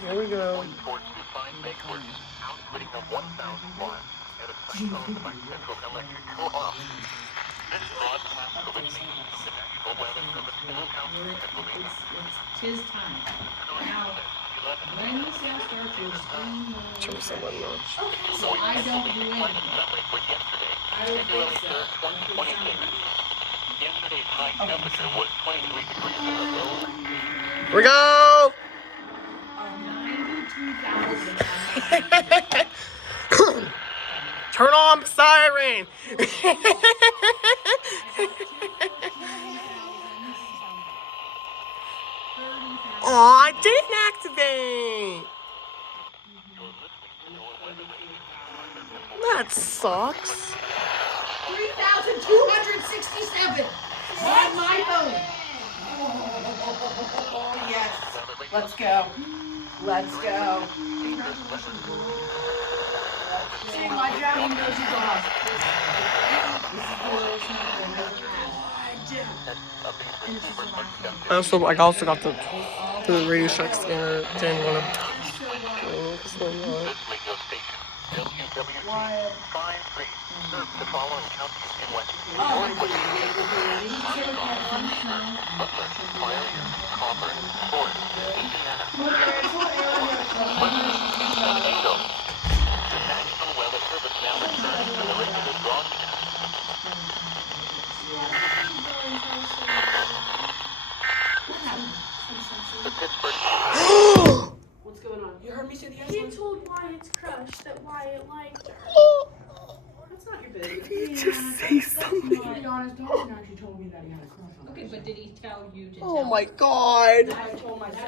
Here we go. It's his time. Now, when the sale starts, you'll scream. Show someone else. So I don't do anything. I don't think so. Yesterday's high temperature was 23 degrees in the low. Here we go! 92,000. Turn on the siren! Aw, I didn't activate! That sucks. 3,267 on my phone. Oh, yes. Let's go. Let's go. See my job. Also, I also got the Radio Shack scanner. Didn't want to. This radio station, WWG53, serves the following counties in West Virginia. Pioneer, Copper, Forest, Indiana, Toledo. The National Weather Service now returns to the regular broadcast. The Pittsburgh. What's going on? You heard me say the He told Wyatt's crush that Wyatt liked her. That's not your business. You just say something. To be honest, Dawson actually told me that he had a crush on her. Okay, but did he tell you to Oh tell my god. I told myself.